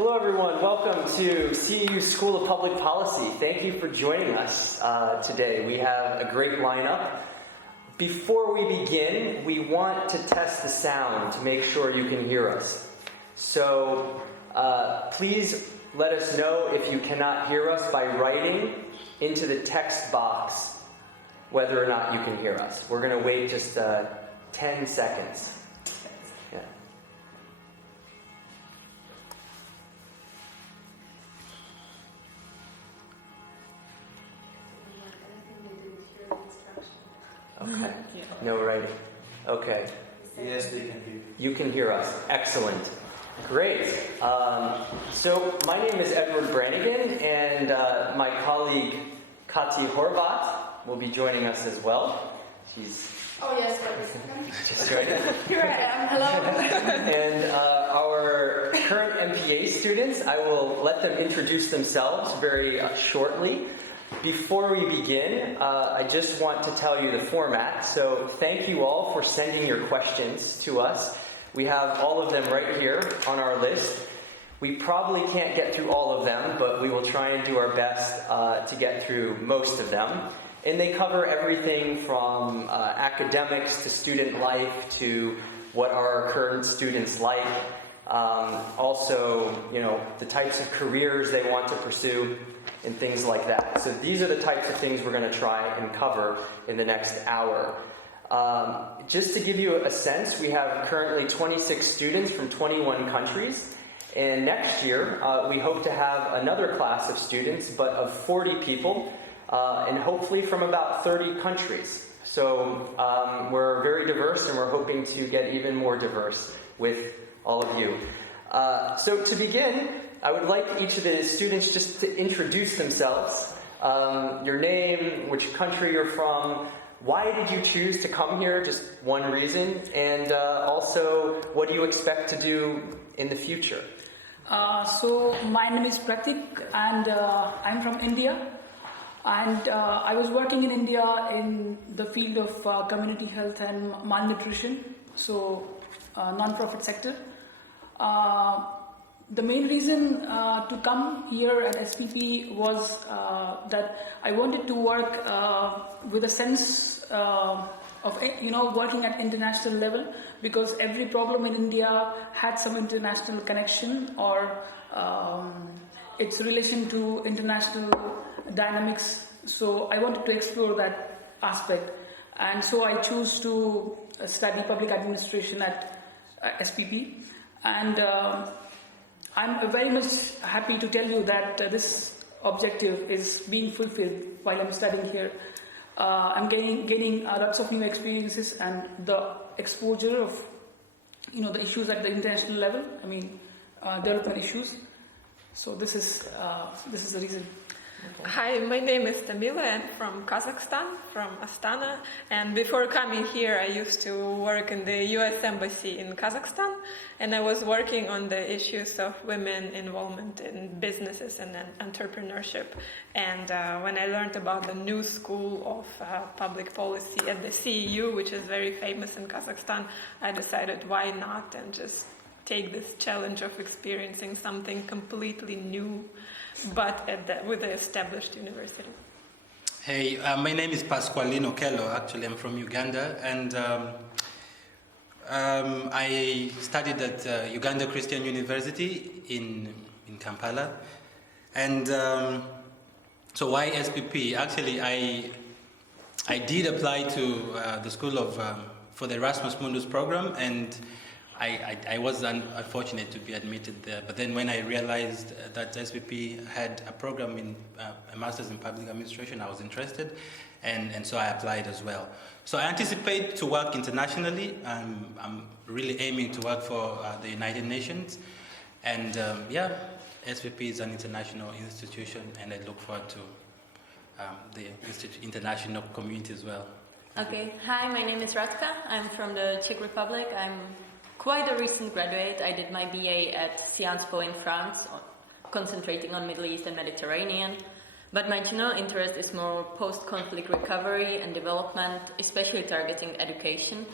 Hello everyone, welcome to CEU School of Public Policy. Thank you for joining us today. We have a great lineup. Before we begin, we want to test the sound to make sure you can hear us. So please let us know if you cannot hear us by writing into the text box whether or not you can hear us. We're going to wait just 10 seconds. Yeah. Okay. No writing. Okay. Yes, they can hear you. You can hear us. Excellent. Great. So my name is Edward Brannigan, and my colleague Kati Horvat will be joining us as well. She's Oh yes, wait a second. just joining. Here I am. Hello. And our current MPA students, I will let them introduce themselves very shortly. Before we begin, I just want to tell you the format. So thank you all for sending your questions to us. We have all of them right here on our list. We probably can't get through all of them, but we will try and do our best to get through most of them. And they cover everything from academics to student life to what are our current students like. Also, the types of careers they want to pursue and things like that. So these are the types of things we're going to try and cover in the next hour. Just to give you a sense, we have currently 26 students from 21 countries. And next year, we hope to have another class of students, but of 40 people, and hopefully from about 30 countries. So we're very diverse, and we're hoping to get even more diverse with all of you. So to begin, I would like each of the students just to introduce themselves. Your name, which country you're from, why did you choose to come here, just one reason, and also what do you expect to do in the future? So my name is Pratik, and I'm from India. And I was working in India in the field of community health and malnutrition, so non-profit sector. The main reason to come here at SPP was that I wanted to work with a sense of working at international level, because every problem in India had some international connection or its relation to international dynamics. So I wanted to explore that aspect, and so I chose to study public administration at SPP. And I'm very much happy to tell you that this objective is being fulfilled while I'm studying here. I'm gaining lots of new experiences and the exposure of the issues at the international level. I mean, development issues. So this is the reason. Okay. Hi, my name is Tamila. I'm from Kazakhstan, from Astana. And before coming here, I used to work in the U.S. Embassy in Kazakhstan. And I was working on the issues of women involvement in businesses and entrepreneurship. And when I learned about the new school of public policy at the CEU, which is very famous in Kazakhstan, I decided why not and just take this challenge of experiencing something completely new, but with the established university. Hey, my name is Pasqualino Kello. Actually, I'm from Uganda, and I studied at Uganda Christian University in Kampala. And so why SPP? Actually, I did apply to the school for the Erasmus Mundus program, and I was unfortunate to be admitted there. But then when I realized that SPP had a program in a master's in public administration, I was interested, and so I applied as well. So I anticipate to work internationally. I'm really aiming to work for the United Nations, and SPP is an international institution, and I look forward to the international community as well. Okay, hi, my name is Radka. I'm from the Czech Republic. I'm quite a recent graduate. I did my BA at Sciences Po in France, concentrating on Middle East and Mediterranean. But my general interest is more post-conflict recovery and development, especially targeting education.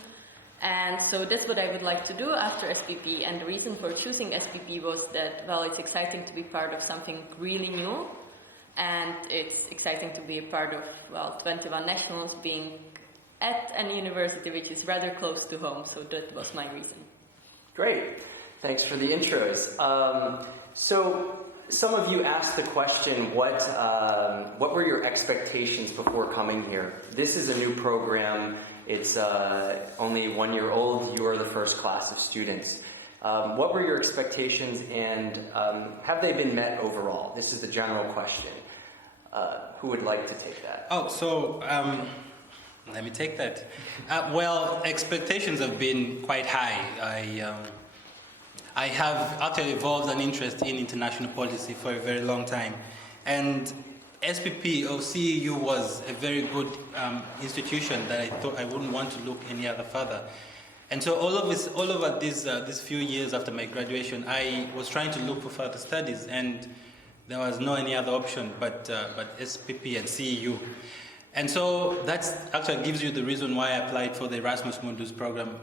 And so that's what I would like to do after SPP. And the reason for choosing SPP was that, well, it's exciting to be part of something really new. And it's exciting to be a part of, well, 21 nationals being at a university which is rather close to home. So that was my reason. Great. Thanks for the intros. So some of you asked the question, what were your expectations before coming here? This is a new program. It's only 1 year old. You are the first class of students. What were your expectations, and have they been met overall? This is the general question. Who would like to take that? Oh, so let me take that. Well, expectations have been quite high. I have actually evolved an interest in international policy for a very long time, and SPP or CEU was a very good institution that I thought I wouldn't want to look any other further. And so all over these few years after my graduation, I was trying to look for further studies, and there was no any other option but SPP and CEU. And so that actually gives you the reason why I applied for the Erasmus Mundus program,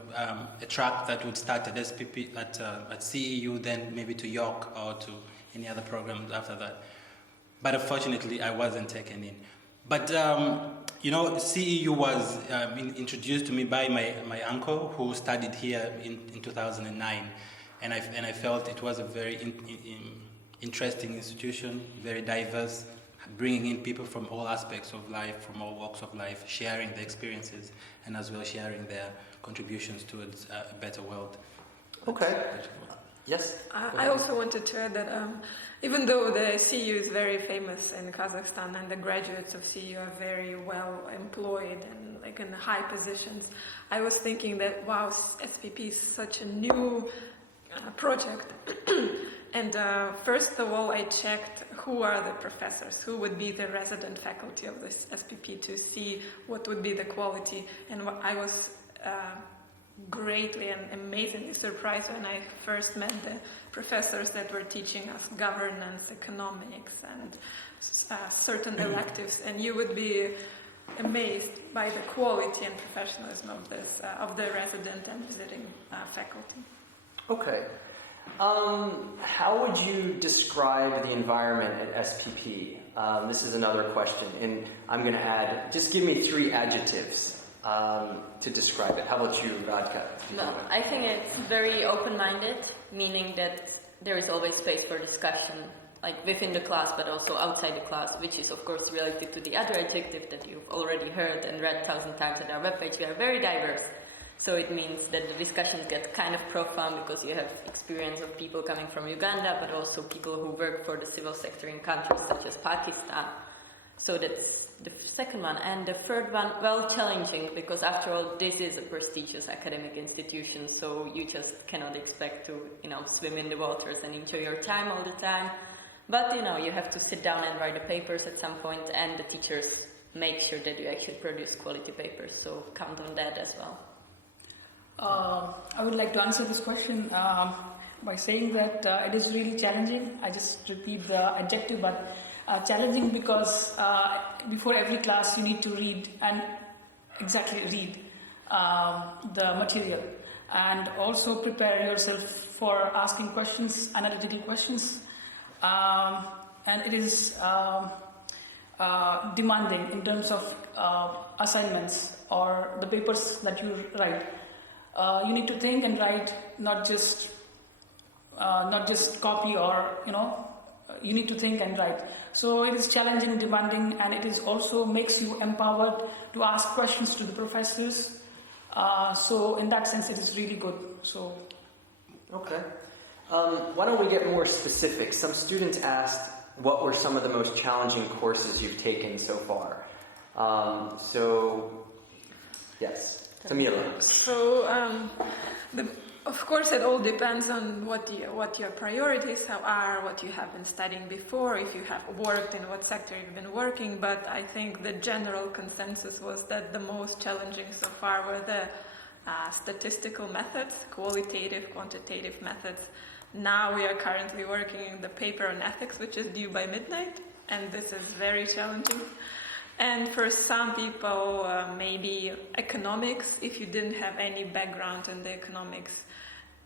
a track that would start at SPP, at CEU, then maybe to York or to any other programs after that. But unfortunately, I wasn't taken in. But, CEU was introduced to me by my uncle, who studied here in 2009. And I felt it was a very interesting institution, very diverse, bringing in people from all aspects of life, from all walks of life, sharing their experiences, and as well sharing their contributions towards a better world. Okay. Yes? I also wanted to add that even though the CEU is very famous in Kazakhstan and the graduates of CEU are very well employed and like in high positions, I was thinking that, wow, SPP is such a new project. And first of all, I checked who are the professors, who would be the resident faculty of this SPP, to see what would be the quality. And I was greatly and amazingly surprised when I first met the professors that were teaching us governance, economics, and certain electives. And you would be amazed by the quality and professionalism of the resident and visiting faculty. Okay. How would you describe the environment at SPP? This is another question, and I'm going to add, just give me 3 adjectives to describe it. How about you, Radka? Well, I think it's very open-minded, meaning that there is always space for discussion, like within the class, but also outside the class, which is, of course, related to the other adjective that you've already heard and read 1,000 times at our webpage. We are very diverse. So it means that the discussions get kind of profound because you have experience of people coming from Uganda, but also people who work for the civil sector in countries such as Pakistan. So that's the second one. And the third one, well, challenging, because after all, this is a prestigious academic institution, so you just cannot expect to, swim in the waters and enjoy your time all the time. But, you have to sit down and write the papers at some point, and the teachers make sure that you actually produce quality papers, so count on that as well. I would like to answer this question by saying that it is really challenging. I just repeat the adjective, but challenging because before every class you need to read and exactly read the material, and also prepare yourself for asking questions, analytical questions, and it is demanding in terms of assignments or the papers that you write. You need to think and write, not just copy or, you need to think and write. So it is challenging, demanding, and it is also makes you empowered to ask questions to the professors. So in that sense, it is really good. So. Okay. Why don't we get more specific? Some students asked, what were some of the most challenging courses you've taken so far? Yes. Tamila. So, of course, it all depends on what your priorities are, what you have been studying before, if you have worked in what sector you've been working. But I think the general consensus was that the most challenging so far were the statistical methods, qualitative, quantitative methods. Now we are currently working in the paper on ethics, which is due by midnight, and this is very challenging. And for some people, maybe economics, if you didn't have any background in the economics.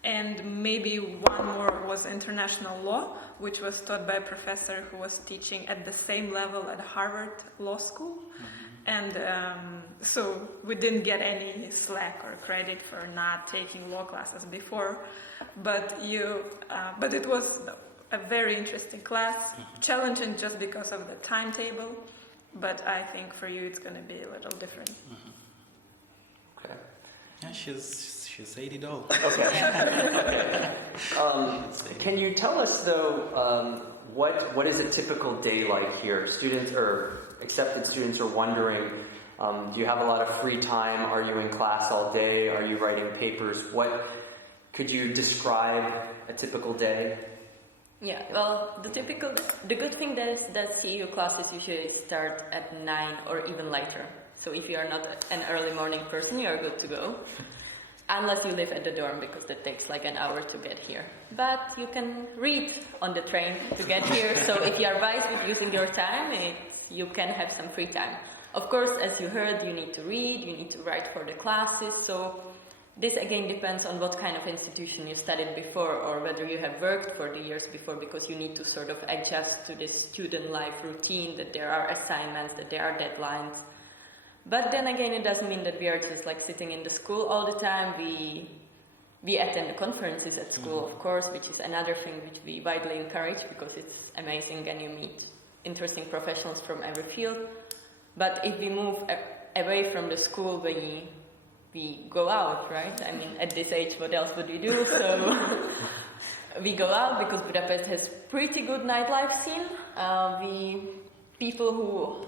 And maybe one more was international law, which was taught by a professor who was teaching at the same level at Harvard Law School. And so we didn't get any slack or credit for not taking law classes before. But it was a very interesting class, challenging just because of the timetable. But I think for you it's going to be a little different. Okay. Yeah, she said it all. Okay. Can you tell us though, what is a typical day like here? Students or accepted students are wondering, do you have a lot of free time? Are you in class all day? Are you writing papers? Could you describe a typical day? Yeah, well, the good thing is that CEU classes usually start at 9 or even later. So if you are not an early morning person, you are good to go. Unless you live at the dorm, because that takes like an hour to get here. But you can read on the train to get here. So if you are wise with using your time, you can have some free time. Of course, as you heard, you need to read, you need to write for the classes. So this again depends on what kind of institution you studied before, or whether you have worked for the years before, because you need to sort of adjust to this student life routine, that there are assignments, that there are deadlines. But then again, it doesn't mean that we are just like sitting in the school all the time. We attend the conferences at school, of course, which is another thing which we widely encourage, because it's amazing and you meet interesting professionals from every field. But if we move away from the school, we go out, right? I mean, at this age, what else would we do? So we go out because Budapest has pretty good nightlife scene. People who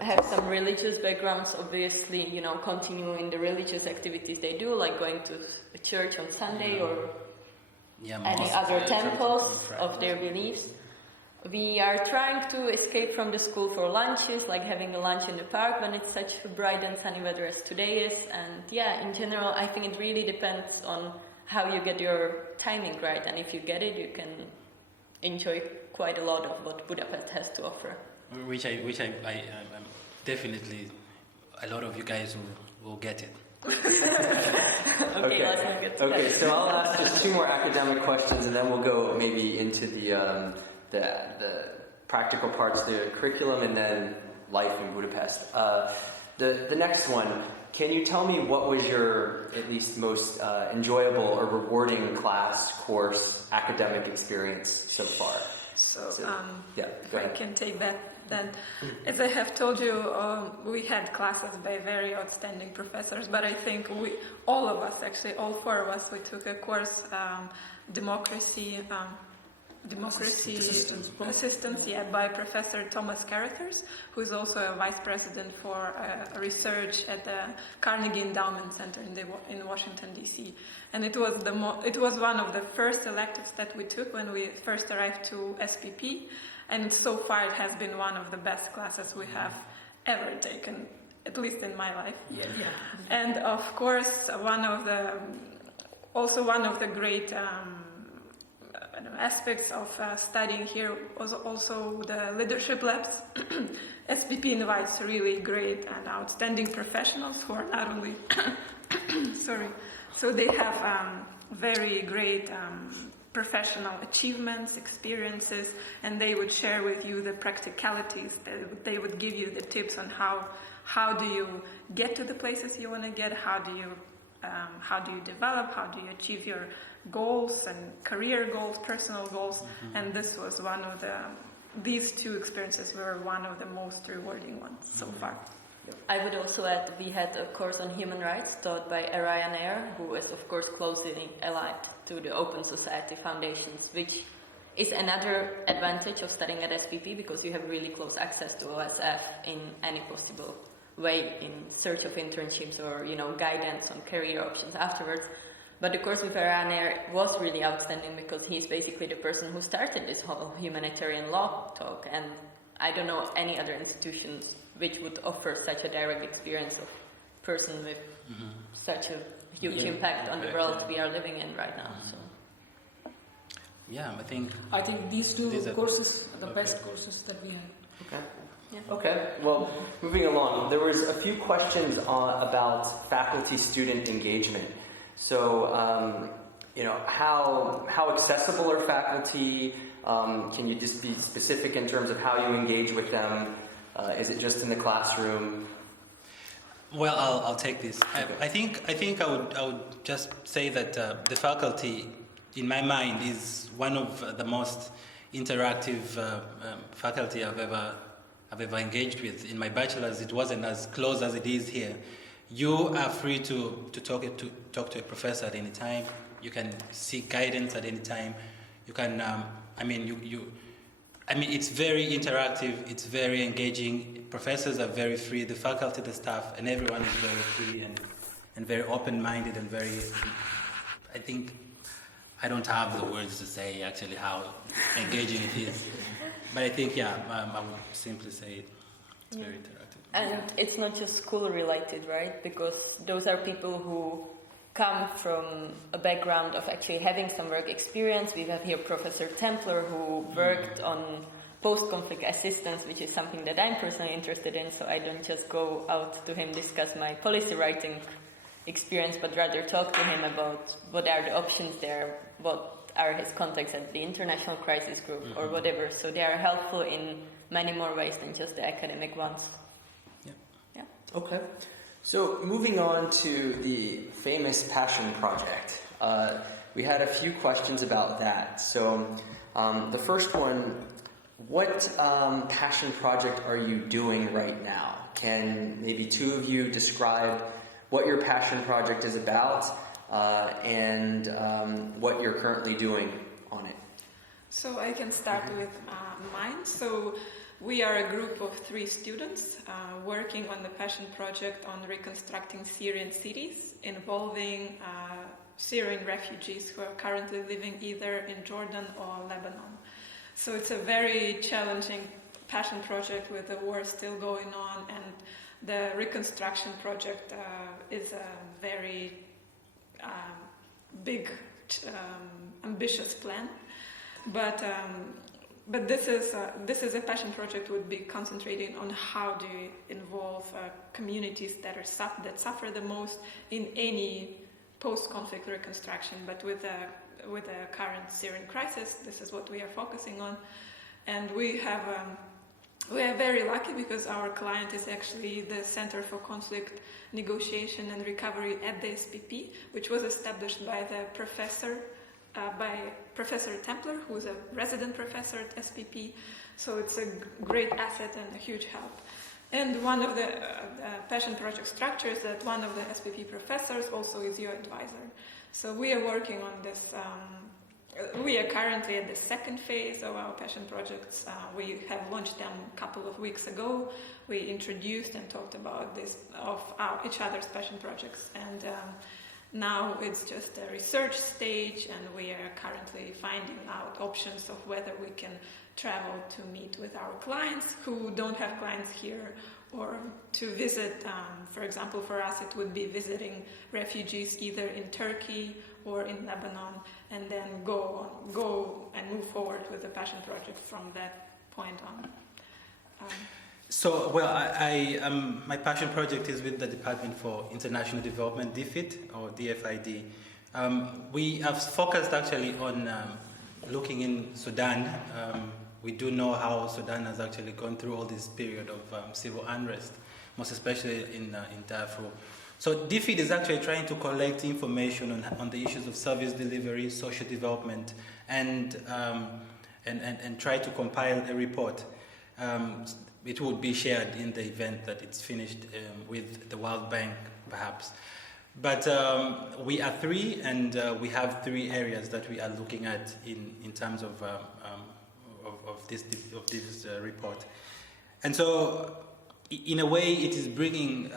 have some religious backgrounds, obviously, continue in the religious activities they do, like going to a church on Sunday or any other temples of their beliefs. We are trying to escape from the school for lunches, like having a lunch in the park when it's such bright and sunny weather as today is. And in general, I think it really depends on how you get your timing right. And if you get it, you can enjoy quite a lot of what Budapest has to offer. Which I definitely, a lot of you guys will get it. Okay, let's not get to Okay, that. so I'll ask just 2 more academic questions, and then we'll go maybe into the practical parts of the curriculum, and then life in Budapest. The next one, can you tell me what was your at least most enjoyable or rewarding class, course, academic experience so far? So, yeah, if go I ahead. can take that, then, as I have told you, we had classes by very outstanding professors, but I think all of us, actually, all 4 of us, we took a course, democracy assistance, by Professor Thomas Carruthers, who is also a vice president for research at the Carnegie Endowment Center in Washington D.C. And it was one of the first electives that we took when we first arrived to SPP, and so far it has been one of the best classes we have ever taken, at least in my life. Yeah. And of course, one of the great aspects of studying here was also the leadership labs. SPP invites really great and outstanding professionals who are not only so they have very great professional achievements, experiences, and they would share with you the practicalities. They would give you the tips on how do you get to the places you want to get, how do you develop, how do you achieve your goals and career goals, personal goals, and this was these 2 experiences were one of the most rewarding ones so far. I would also add, we had a course on human rights taught by Ariane Ayer, who is of course closely allied to the Open Society Foundations, which is another advantage of studying at SPP, because you have really close access to OSF in any possible way in search of internships or guidance on career options afterwards. But the course with Ariane Ayer was really outstanding because he's basically the person who started this whole humanitarian law talk, and I don't know any other institutions which would offer such a direct experience of person with such a huge impact on the world we are living in right now. So. Yeah, I think these 2 courses are the best courses that we have. Okay. Okay, well, moving along, there was a few questions about faculty-student engagement. So, how accessible are faculty? Can you just be specific in terms of how you engage with them? Is it just in the classroom? Well, I'll take this. I think I would just say that the faculty, in my mind, is one of the most interactive faculty I've ever engaged with. In my bachelor's, it wasn't as close as it is here. You are free to talk to a professor at any time. You can seek guidance at any time. You can. It's very interactive. It's very engaging. Professors are very free. The faculty, the staff, and everyone is very free and very open-minded and very. I think I don't have the words to say actually how engaging it is, but I think I would simply say it's very interactive. And it's not just school related, right? Because those are people who come from a background of actually having some work experience. We have here Professor Templer, who worked on post-conflict assistance, which is something that I'm personally interested in, so I don't just go out to him, discuss my policy writing experience, but rather talk to him about what are the options there, what are his contacts at the International Crisis Group or whatever. So they are helpful in many more ways than just the academic ones. Yeah. Okay. So moving on to the famous passion project. We had a few questions about that. So the first one, what passion project are you doing right now? Can maybe two of you describe what your passion project is about and what you're currently doing on it? So I can start with mine. So we are a group of 3 students working on the passion project on reconstructing Syrian cities involving Syrian refugees who are currently living either in Jordan or Lebanon. So it's a very challenging passion project with the war still going on, and the reconstruction project is a very big, ambitious plan. But this is a passion project would be concentrating on how do you involve communities that suffer the most in any post-conflict reconstruction. But with the current Syrian crisis, this is what we are focusing on, and we are very lucky because our client is actually the Center for Conflict Negotiation and Recovery at the SPP, which was established by the professor. By Professor Templer, who is a resident professor at SPP. So it's a great asset and a huge help. And one of the passion project structures that one of the SPP professors also is your advisor. So we are working on this. We are currently at the second phase of our passion projects. We have launched them a couple of weeks ago. We introduced and talked about this of each other's passion projects, and now it's just a research stage, and we are currently finding out options of whether we can travel to meet with our clients who don't have clients here, or to visit, for example, for us it would be visiting refugees either in Turkey or in Lebanon, and then go and move forward with the passion project from that point on. So, well, my passion project is with the Department for International Development, DFID, or DFID. We have focused actually on looking in Sudan. We do know how Sudan has actually gone through all this period of civil unrest, most especially in Darfur. So DFID is actually trying to collect information on the issues of service delivery, social development, and try to compile a report. It would be shared in the event that it's finished with the World Bank, perhaps. But we are 3, and we have 3 areas that we are looking at in terms of this report. And so, in a way, it is bringing.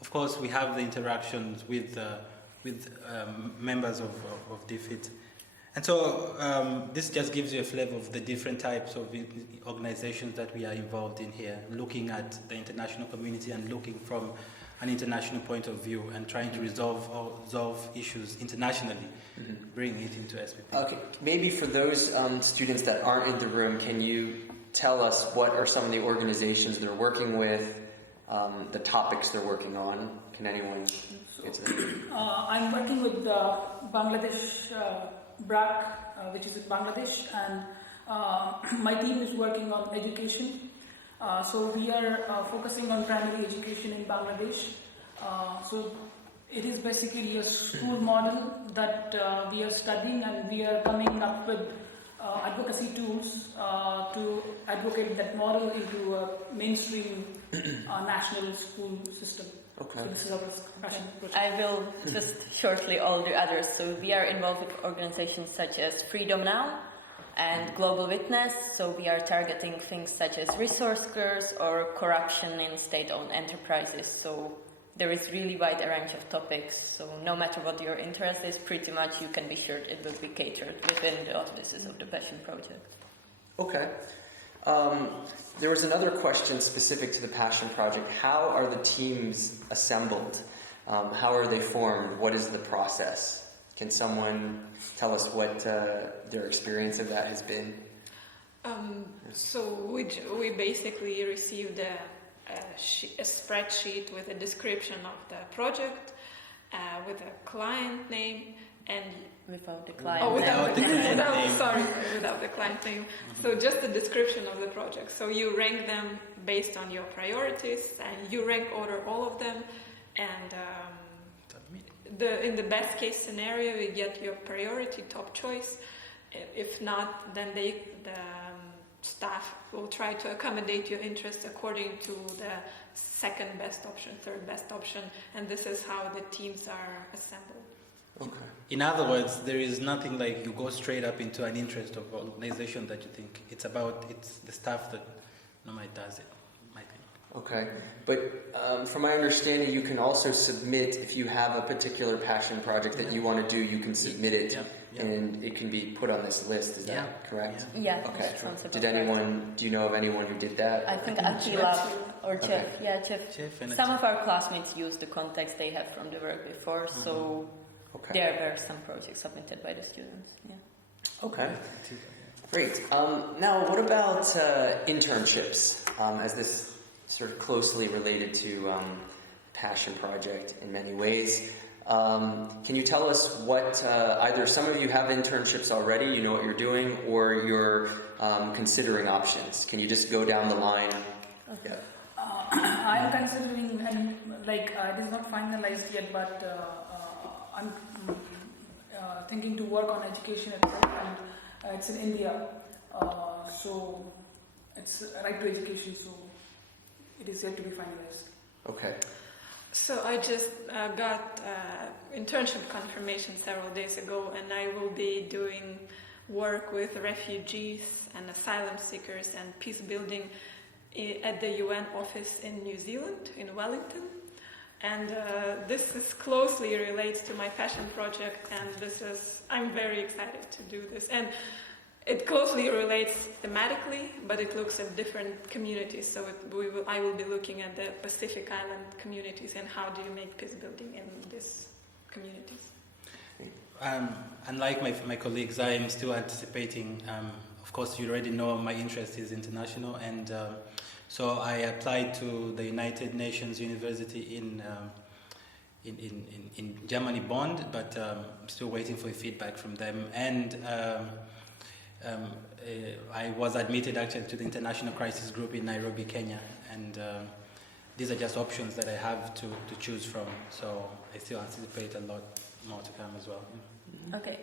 Of course, we have the interactions with members of DFID. And so this just gives you a flavor of the different types of organizations that we are involved in here, looking at the international community and looking from an international point of view and trying to resolve issues internationally, bringing it into SPP. Okay, maybe for those students that aren't in the room, can you tell us what are some of the organizations they're working with, the topics they're working on. Can anyone answer that? I'm working with Bangladesh BRAC, which is in Bangladesh, and my team is working on education. So we are focusing on primary education in Bangladesh. So it is basically a school model that we are studying, and we are coming up with advocacy tools to advocate that model into a mainstream national school system. Okay. So this is our passion project. I will just shortly all the others. So we are involved with organizations such as Freedom Now and Global Witness. So we are targeting things such as resource curse or corruption in state-owned enterprises. So there is really wide range of topics. So no matter what your interest is, pretty much you can be sure it will be catered within the auspices of the Passion Project. Okay. There was another question specific to the Passion Project. How are the teams assembled? How are they formed? What is the process? Can someone tell us what their experience of that has been? So we basically received a spreadsheet with a description of the project, with a client name, and Without the client. Oh, without the name. without the client name. So just the description of the project. So you rank them based on your priorities, and you rank order all of them. And in the best case scenario, you get your priority top choice. If not, then the staff will try to accommodate your interests according to the second best option, third best option, and this is how the teams are assembled. Okay. In other words, there is nothing like you go straight up into an interest of organization that you think. It's the staff that normally does it, I think. Okay. But from my understanding, you can also submit, if you have a particular passion project that you want to do, you can submit it, and it can be put on this list. Is that correct? Yeah. Okay. Do you know of anyone who did that? I think Attila or Jeff. Okay. Yeah, Jeff. and Some of our classmates use the context they have from the work before, so Okay. there were some projects submitted by the students. Yeah. Okay. Great. Now, what about internships? As this sort of closely related to Passion Project in many ways. Can you tell us what, either some of you have internships already, you know what you're doing, or you're considering options? Can you just go down the line? Okay. I'm considering, and it is not finalized yet, but I'm thinking to work on education itself, and it's in India, so it's right to education, so it is yet to be finalized. Okay. So I just got internship confirmation several days ago, and I will be doing work with refugees and asylum seekers and peace building at the UN office in New Zealand, in Wellington. And this is closely relates to my passion project, and I'm very excited to do this. And it closely relates thematically, but it looks at different communities. So I will be looking at the Pacific Island communities and how do you make peace building in these communities. Unlike my colleagues, I am still anticipating. Of course, you already know my interest is international, and so I applied to the United Nations University in Germany, Bonn, but I'm still waiting for feedback from them. And I was admitted actually to the International Crisis Group in Nairobi, Kenya, and these are just options that I have to choose from. So I still anticipate a lot more to come as well. Okay,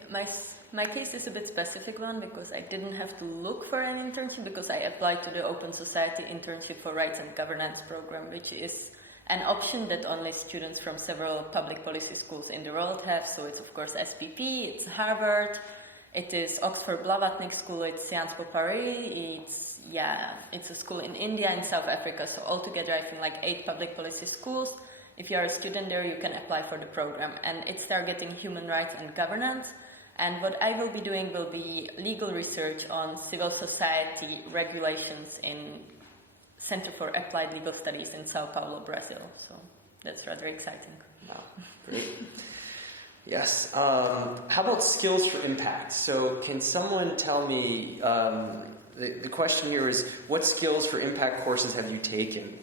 my case is a bit specific one because I didn't have to look for an internship because I applied to the Open Society Internship for Rights and Governance program, which is an option that only students from several public policy schools in the world have. So it's of course SPP, it's Harvard, it is Oxford Blavatnik School, it's Sciences Po Paris, it's a school in India and South Africa. So altogether I think like 8 public policy schools. If you are a student there, you can apply for the program, and it's targeting human rights and governance. And what I will be doing will be legal research on civil society regulations in Center for Applied Legal Studies in Sao Paulo, Brazil. So that's rather exciting. Wow, great. Yes. How about skills for impact? So can someone tell me the question here is, what skills for impact courses have you taken?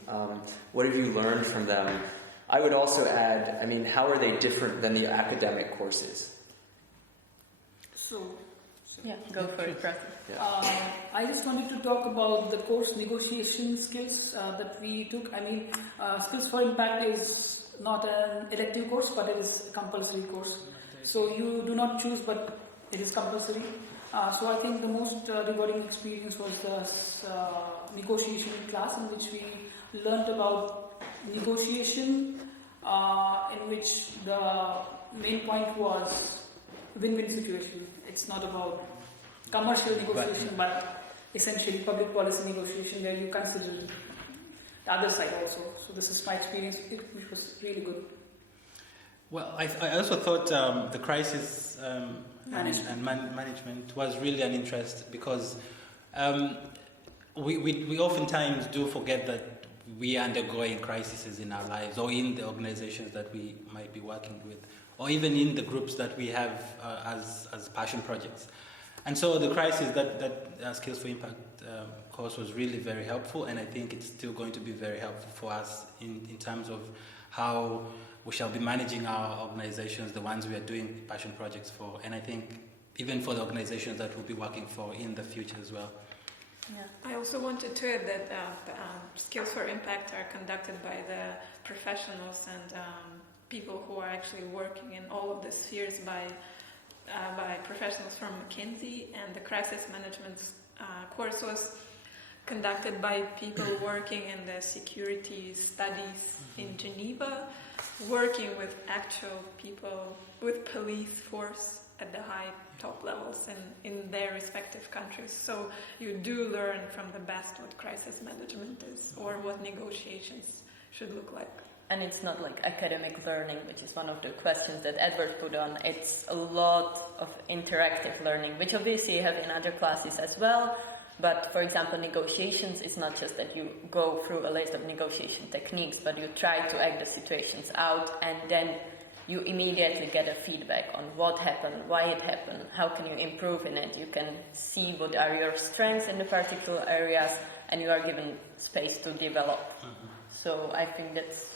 What have you learned from them? I would also add, I mean, how are they different than the academic courses? Yeah, go for it, Prati. I just wanted to talk about the course negotiation skills that we took. I mean, Skills for Impact is not an elective course, but it is a compulsory course. So you do not choose, but it is compulsory. So I think the most rewarding experience was the negotiation class, in which we learned about negotiation, in which the main point was win-win situation. It's not about commercial negotiation, but essentially public policy negotiation, where you consider the other side also. So this is my experience, which was really good. Well, I also thought the crisis management was really an interest, because we oftentimes do forget that we are undergoing crises in our lives, or in the organizations that we might be working with, or even in the groups that we have as passion projects. And so the crisis that Skills for Impact course was really very helpful, and I think it's still going to be very helpful for us in terms of how we shall be managing our organizations, the ones we are doing passion projects for, and I think even for the organizations that we'll be working for in the future as well. Yeah. I also wanted to add that Skills for Impact are conducted by the professionals and people who are actually working in all of the spheres by professionals from McKinsey, and the crisis management course was conducted by people working in the security studies in Geneva, working with actual people, with police force at the high top levels in their respective countries. So you do learn from the best what crisis management is, or what negotiations should look like. And it's not like academic learning, which is one of the questions that Edward put on. It's a lot of interactive learning, which obviously you have in other classes as well. But for example, negotiations is not just that you go through a list of negotiation techniques, but you try to act the situations out, and then you immediately get a feedback on what happened, why it happened, how can you improve in it. You can see what are your strengths in the particular areas, and you are given space to develop. So I think that's,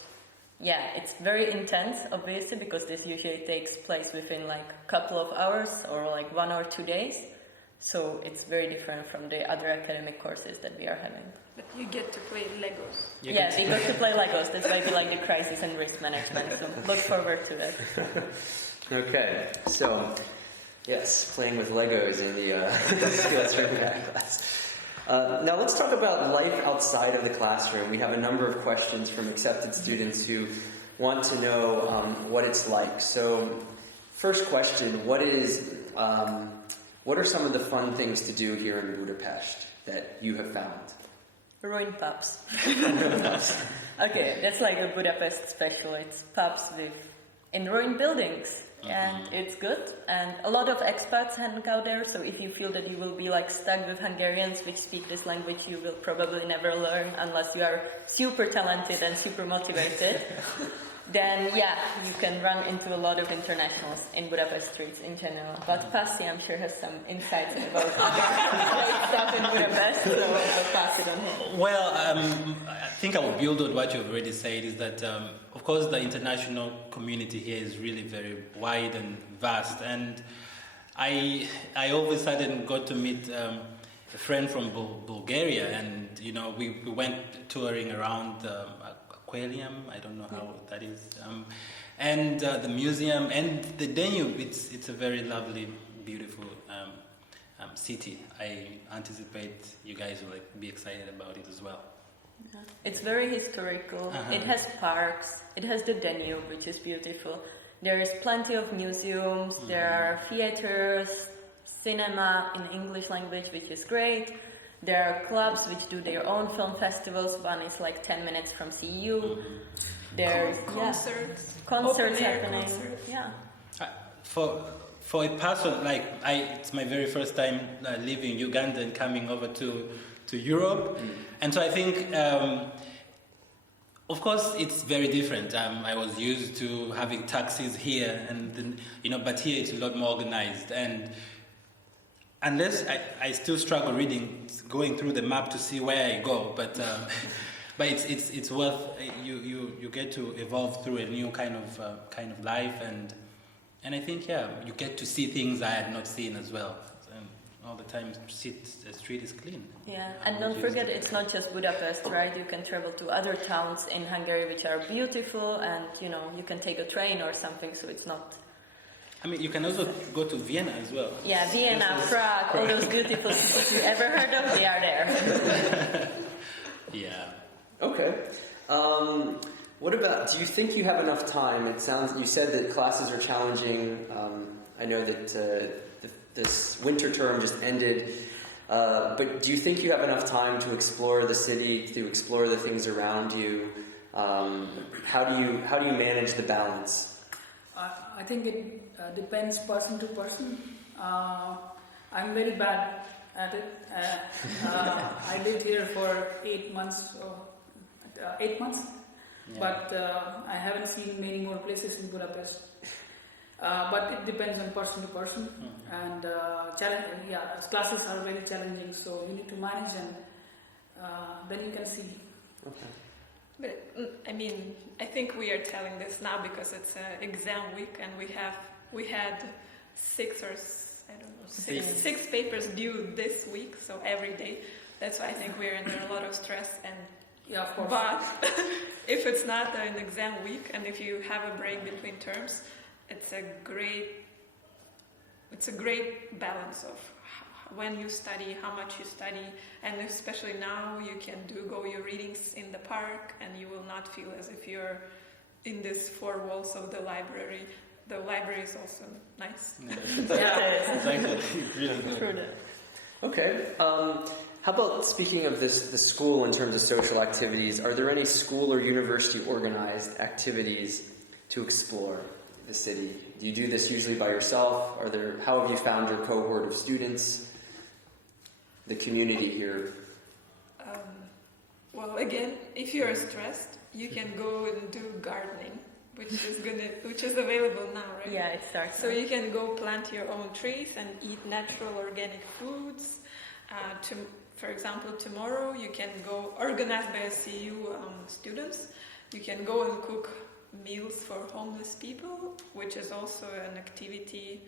it's very intense, obviously, because this usually takes place within like a couple of hours or like 1 or 2 days. So it's very different from the other academic courses that we are having. But you get to play Legos. We get to play Legos. That's why we like the crisis and risk management. So look forward to it. Okay, so yes, playing with Legos in the Skills for Impact class. Now let's talk about life outside of the classroom. We have a number of questions from accepted students who want to know what it's like. So first question, what are some of the fun things to do here in Budapest that you have found? Ruined pubs. Okay, that's like a Budapest special. It's pubs in ruined buildings. And it's good. And a lot of expats hang out there. So if you feel that you will be like stuck with Hungarians which speak this language, you will probably never learn unless you are super talented and super motivated. Then you can run into a lot of internationals in Budapest streets in general. But Pasi, I'm sure, has some insights about stuff in Budapest, so I'll pass it on him. Well, I think I will build on what you've already said, is that, of course, the international community here is really very wide and vast. And I all of a sudden got to meet a friend from Bulgaria, and, we went touring around Aquarium, I don't know how that is, and the museum and the Danube. It's a very lovely, beautiful city. I anticipate you guys will be excited about it as well. Yeah. It's very historical. It has parks. It has the Danube, which is beautiful. There is plenty of museums. There are theaters, cinema in English language, which is great. There are clubs which do their own film festivals. One is like 10 minutes from CEU. There's concerts happening. Concerts. Yeah. For a person it's my very first time leaving Uganda and coming over to Europe, and so I think, of course, it's very different. I was used to having taxis here, and then, but here it's a lot more organized. And unless I still struggle going through the map to see where I go, but it's worth, you get to evolve through a new kind of life, and I think you get to see things I had not seen as well. And all the time, the street is clean. Yeah, and don't forget, it's not just Budapest, right? You can travel to other towns in Hungary which are beautiful, and you can take a train or something. So it's not. I mean, you can also go to Vienna as well. Yeah, Vienna, Prague, all those beautiful cities you ever heard of, they are there. Yeah. Okay. What about, do you think you have enough time? You said that classes are challenging. I know that this winter term just ended. But do you think you have enough time to explore the city, to explore the things around you? How do you manage the balance? I think it depends person to person. I'm very bad at it. I lived here for 8 months. 8 months, yeah. But I haven't seen many more places in Budapest. But it depends on person to person, and classes are very challenging. So you need to manage, and then you can see. Okay. But I mean, I think we are telling this now because it's exam week, and we had six papers due this week, so every day. That's why I think we're under a lot of stress. And yeah, of course. But if it's not an exam week, and if you have a break between terms, it's a great balance of when you study, how much you study, and especially now you can go your readings in the park, and you will not feel as if you're in these four walls of the library. The library is also nice. Yeah. Exactly. Really good. Okay. How about speaking of the school in terms of social activities? Are there any school or university organized activities to explore the city? Do you do this usually by yourself? How have you found your cohort of students? The community here? Well, again, if you're stressed, you can go and do gardening, which is available now, right? Yeah, it starts. So you can go plant your own trees and eat natural organic foods. For example, tomorrow you can go, organized by CU students, you can go and cook meals for homeless people, which is also an activity.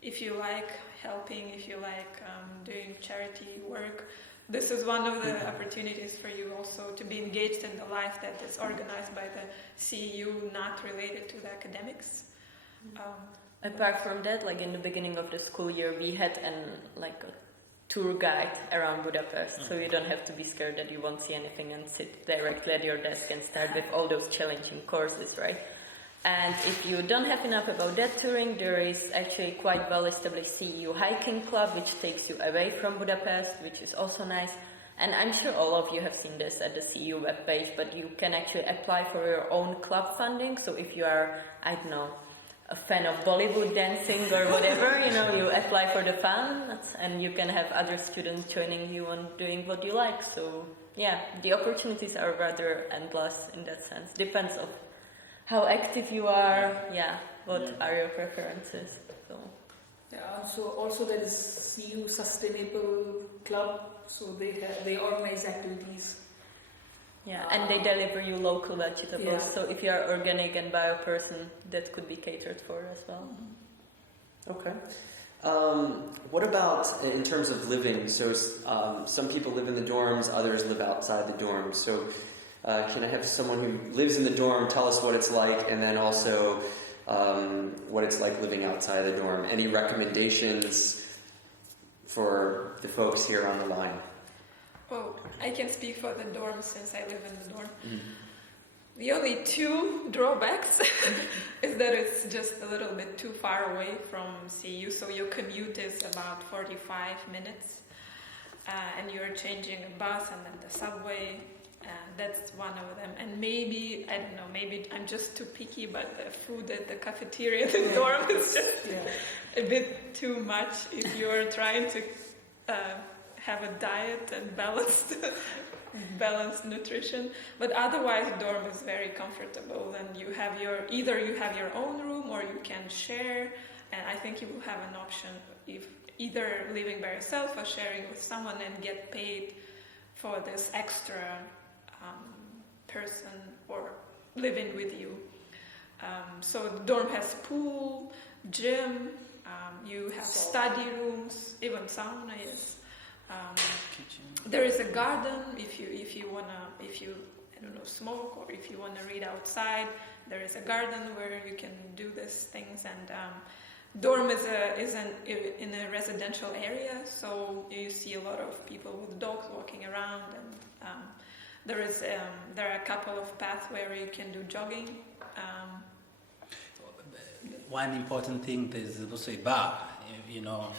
If you like helping, if you like doing charity work, this is one of the opportunities for you also to be engaged in the life that is organized by the CEU, not related to the academics. Apart from that, like in the beginning of the school year, we had a tour guide around Budapest, so you don't have to be scared that you won't see anything and sit directly at your desk and start with all those challenging courses, right? And if you don't have enough about that touring, there is actually quite well-established CEU hiking club, which takes you away from Budapest, which is also nice. And I'm sure all of you have seen this at the CEU webpage, but you can actually apply for your own club funding. So if you are, I don't know, a fan of Bollywood dancing or whatever, you apply for the fund, and you can have other students joining you on doing what you like. So yeah, the opportunities are rather endless in that sense. Depends on how active you are, what are your preferences. So. Yeah, also there is CU Sustainable Club, so they organize activities. Yeah, and they deliver you local vegetables. Yeah. So if you are organic and bio person, that could be catered for as well. Okay. What about in terms of living? So some people live in the dorms, others live outside the dorms. So can I have someone who lives in the dorm tell us what it's like, and then also what it's like living outside the dorm? Any recommendations for the folks here on the line? Well, I can speak for the dorm since I live in the dorm. The only two drawbacks is that it's just a little bit too far away from CU, so your commute is about 45 minutes, and you're changing a bus and then the subway. That's one of them. And maybe, I don't know, maybe I'm just too picky, but the food at the cafeteria in the dorm is just a bit too much if you're trying to have a diet and balanced nutrition. But otherwise, dorm is very comfortable, and you have either you have your own room or you can share. And I think you will have an option if either living by yourself or sharing with someone and get paid for this extra person or living with you. So the dorm has pool, gym, you have study rooms, even sauna, yes. There is a garden if you I don't know, smoke, or if you want to read outside. There is a garden where you can do these things, and dorm is in a residential area, so you see a lot of people with dogs walking around, and there are a couple of paths where you can do jogging. One important thing, there's also a bar, you know.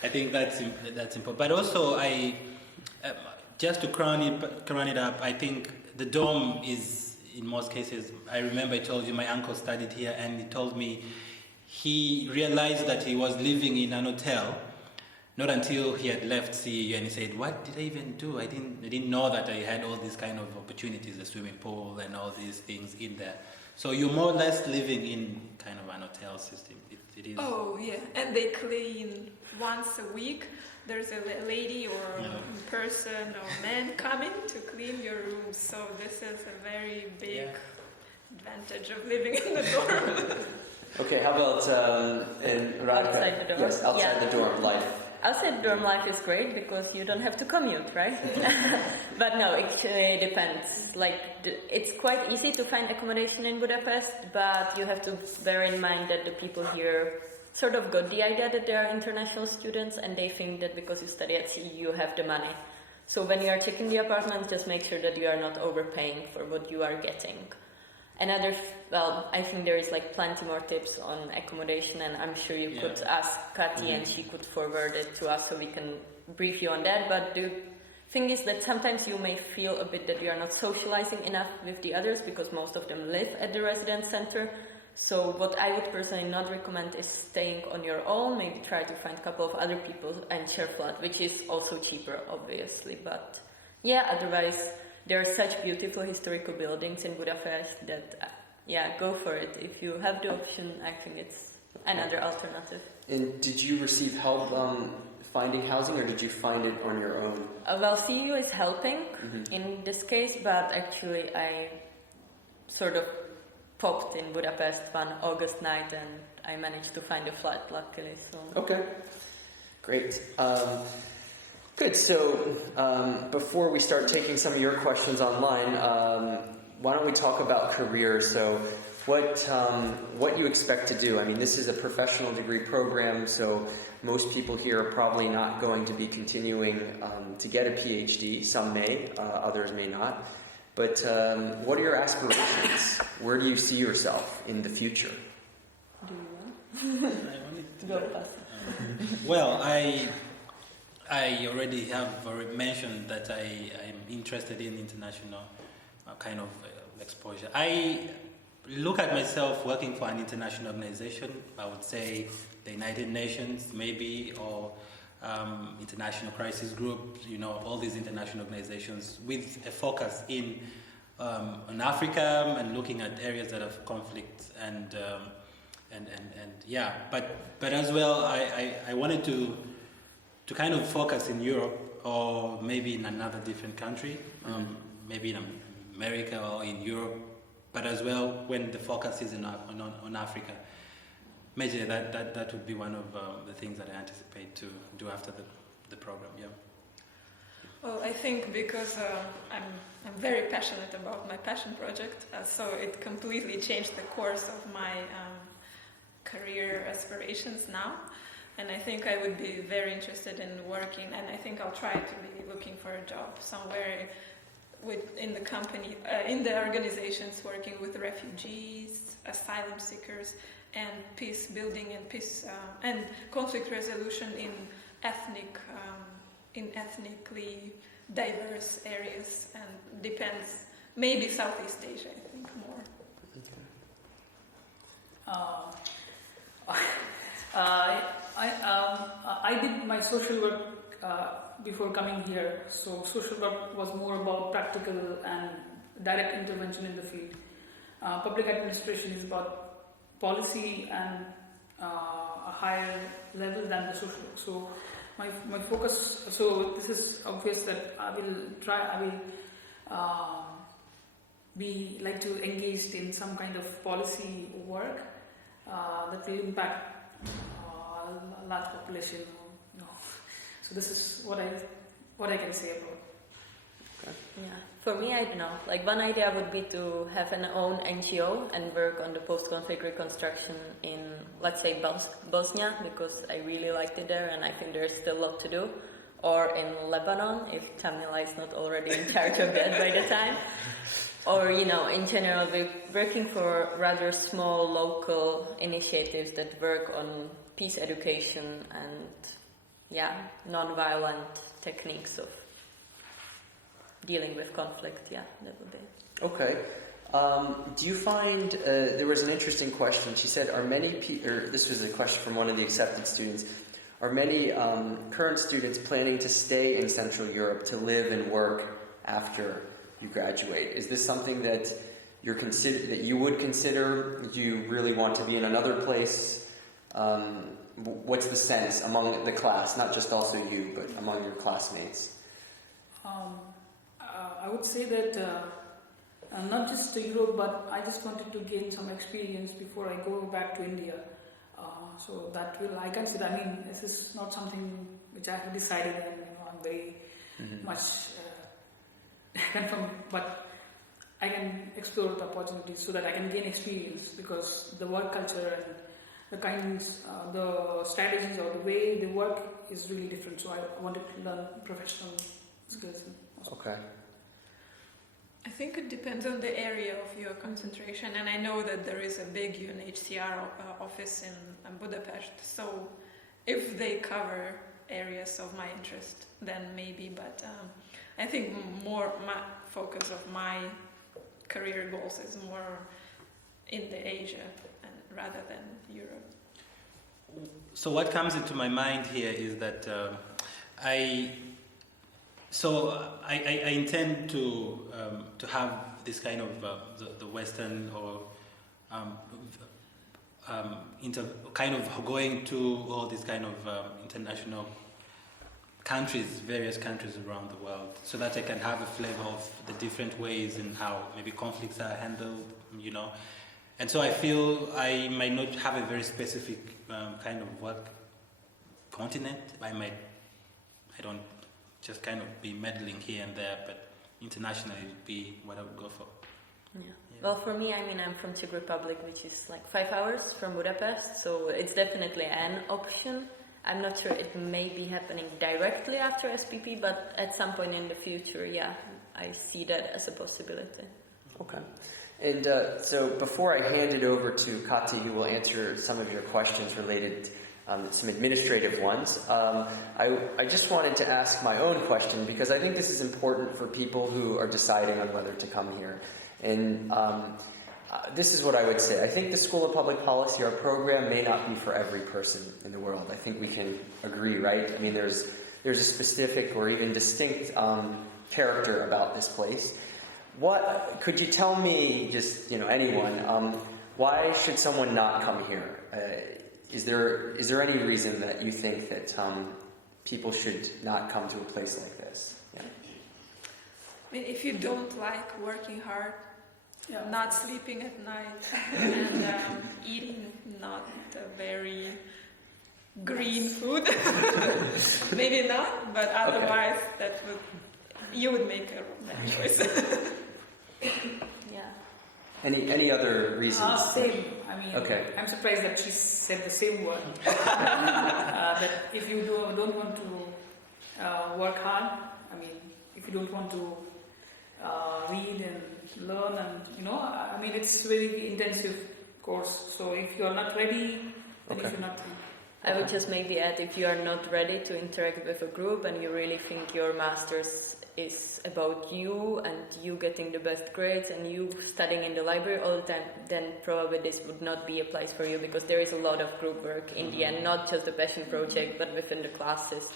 I think that's important. But also, just to crown it up, I think the dorm is, in most cases, I remember I told you my uncle studied here, and he told me he realized that he was living in an hotel not until he had left CEU, and he said, "What did I even do? I didn't know that I had all these kind of opportunities, the swimming pool and all these things in there." So you're more or less living in kind of an hotel system. It is. Oh yeah, and they clean once a week. There's a lady or person or man coming to clean your rooms. So this is a very big advantage of living in the dorm. Okay, how about Outside the dorm? Yes, outside the dorm life. Outside dorm life is great because you don't have to commute, right? But no, it depends. It's quite easy to find accommodation in Budapest, but you have to bear in mind that the people here sort of got the idea that they are international students, and they think that because you study at CEU, you have the money. So when you are checking the apartment, just make sure that you are not overpaying for what you are getting. I think there is plenty more tips on accommodation, and I'm sure you could ask Kati and she could forward it to us so we can brief you on that. But the thing is that sometimes you may feel a bit that you are not socializing enough with the others because most of them live at the residence center. So what I would personally not recommend is staying on your own. Maybe try to find a couple of other people and share flat, which is also cheaper, obviously. But otherwise, there are such beautiful historical buildings in Budapest that, go for it. If you have the option, I think it's another alternative. And did you receive help finding housing, or did you find it on your own? CEU is helping in this case, but actually I sort of popped in Budapest one August night and I managed to find a flat, luckily. So. Okay, great. Good. So before we start taking some of your questions online, why don't we talk about careers? So what you expect to do? I mean, this is a professional degree program, so most people here are probably not going to be continuing to get a PhD. Some may, others may not. But what are your aspirations? Where do you see yourself in the future? Do you want? Go past. Well, I already have mentioned that I'm interested in international kind of exposure. I look at myself working for an international organization. I would say the United Nations, maybe, or International Crisis Group. All these international organizations with a focus on Africa and looking at areas that have conflict and But as well, I wanted to kind of focus in Europe or maybe in another different country, maybe in America or in Europe, but as well when the focus is on Africa. Maybe that would be one of the things that I anticipate to do after the program. Yeah. Well, I think because I'm very passionate about my passion project, so it completely changed the course of my career aspirations now. And I think I would be very interested in working, and I think I'll try to be looking for a job somewhere in the company, in the organizations working with refugees, asylum seekers, and peace building and conflict resolution in ethnically diverse areas, and depends, maybe Southeast Asia, I think more. I did my social work before coming here, so social work was more about practical and direct intervention in the field. Public administration is about policy and a higher level than the social work. So my focus, so this is obvious that I will be like to engage in some kind of policy work that will impact a large population. You know. So this is what I can say about. Yeah, for me, I don't know. Like one idea would be to have an own NGO and work on the post-conflict reconstruction in, let's say, Bosnia, because I really liked it there and I think there's still a lot to do. Or in Lebanon, if Tamila is not already in charge of that by the time. Or, you know, in general, we're working for rather small local initiatives that work on peace education and, yeah, non-violent techniques of dealing with conflict. Yeah, that would be. Okay. Do you find, there was an interesting question. She said, are many this was a question from one of the accepted students, are many current students planning to stay in Central Europe to live and work after you graduate? Is this something that that you would consider? Do you really want to be in another place? What's the sense among the class, not just also you, but among your classmates? I would say that not just to Europe, but I just wanted to gain some experience before I go back to India. So that will, I consider, I mean, this is not something which I have decided and I'm very much confirmed, but I can explore the opportunities so that I can gain experience, because the work culture and the kinds, the strategies or the way they work is really different. So I wanted to learn professional skills. Okay. I think it depends on the area of your concentration, and I know that there is a big UNHCR office in Budapest, so if they cover areas of my interest, then maybe, but I think more my focus of my career goals is more in the Asia and rather than Europe. So what comes into my mind here is that I intend to have this kind of the Western or kind of going to all these kind of international countries, various countries around the world, so that I can have a flavor of the different ways and how maybe conflicts are handled, you know. And so I feel I might not have a very specific kind of work continent. I don't just kind of be meddling here and there, but internationally would be what I would go for. Yeah. Well, for me, I mean, I'm from Czech Republic, which is like 5 hours from Budapest, so it's definitely an option. I'm not sure it may be happening directly after SPP, but at some point in the future, yeah, I see that as a possibility. Okay. And so before I hand it over to Kati, who will answer some of your questions related, some administrative ones, I just wanted to ask my own question, because I think this is important for people who are deciding on whether to come here. And this is what I would say. I think the School of Public Policy, our program, may not be for every person in the world. I think we can agree, right? I mean, there's a specific or even distinct character about this place. What could you tell me, just anyone, why should someone not come here? Is there any reason that you think that people should not come to a place like this? Yeah. I mean, if you don't like working hard, not sleeping at night, and eating not very green food, maybe not, but otherwise you would make a bad choice. Yeah. Any other reasons? Same. I mean, okay. I'm surprised that she said the same word. That if you don't want to work hard, I mean, if you don't want to read and learn, and I mean, it's a very intensive course. So if you are not ready, then you should not come. I would just maybe add, if you are not ready to interact with a group and you really think your master's is about you and you getting the best grades and you studying in the library all the time, then probably this would not be a place for you, because there is a lot of group work in the end, not just the passion project, but within the classes.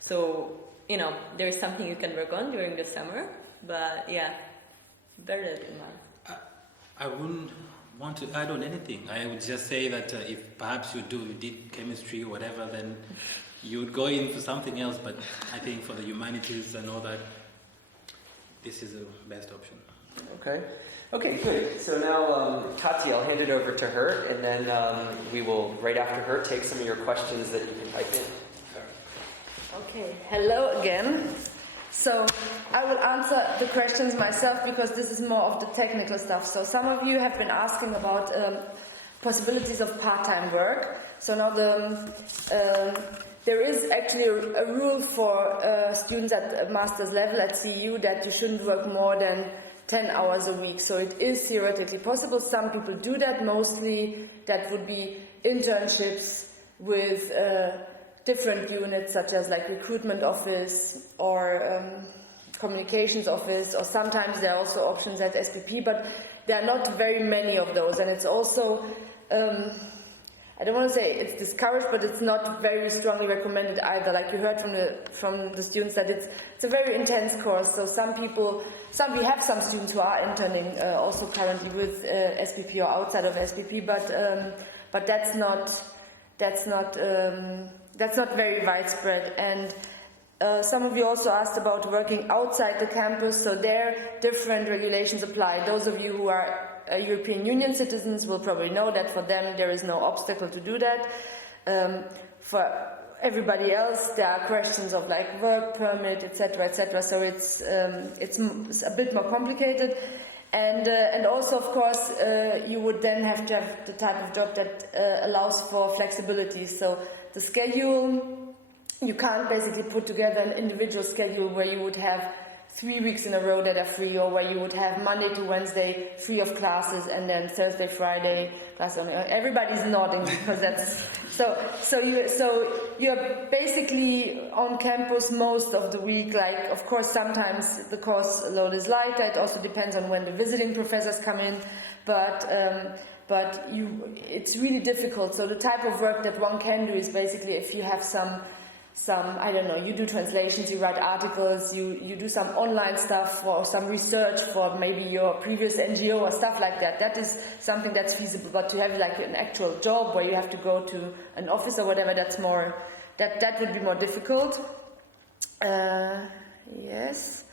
So, there is something you can work on during the summer, but yeah, bear that in mind. I wouldn't want to add on anything. I would just say that if perhaps you did chemistry or whatever, then you would go in for something else. But I think for the humanities and all that, this is the best option. Okay, good. So now, Kati, I'll hand it over to her, and then we will, right after her, take some of your questions that you can type in. Okay, hello again. So I will answer the questions myself because this is more of the technical stuff. So some of you have been asking about possibilities of part-time work. So now there is actually a rule for students at master's level at CEU that you shouldn't work more than 10 hours a week. So it is theoretically possible. Some people do that. Mostly that would be internships with different units such as like recruitment office or communications office, or sometimes there are also options at SPP, but there are not very many of those. And it's also, I don't want to say it's discouraged, but it's not very strongly recommended either. Like you heard from the students that it's a very intense course. So we have some students who are interning also currently with SPP or outside of SPP, but that's not very widespread. And some of you also asked about working outside the campus, so there different regulations apply. Those of you who are European Union citizens will probably know that for them there is no obstacle to do that. For everybody else, there are questions of like work permit, etc., etc. So it's a bit more complicated. And also, of course, you would then have to have the type of job that allows for flexibility. So the schedule, you can't basically put together an individual schedule where you would have 3 weeks in a row that are free, or where you would have Monday to Wednesday free of classes and then Thursday, Friday class only. Everybody's nodding because that's so you're basically on campus most of the week. Like, of course, sometimes the course load is lighter. It also depends on when the visiting professors come in, but it's really difficult. So the type of work that one can do is basically if you have some I don't know, you do translations, you write articles, you do some online stuff or some research for maybe your previous NGO or stuff like that. That is something that's feasible. But to have like an actual job where you have to go to an office or whatever, that's more, that would be more difficult. Yes.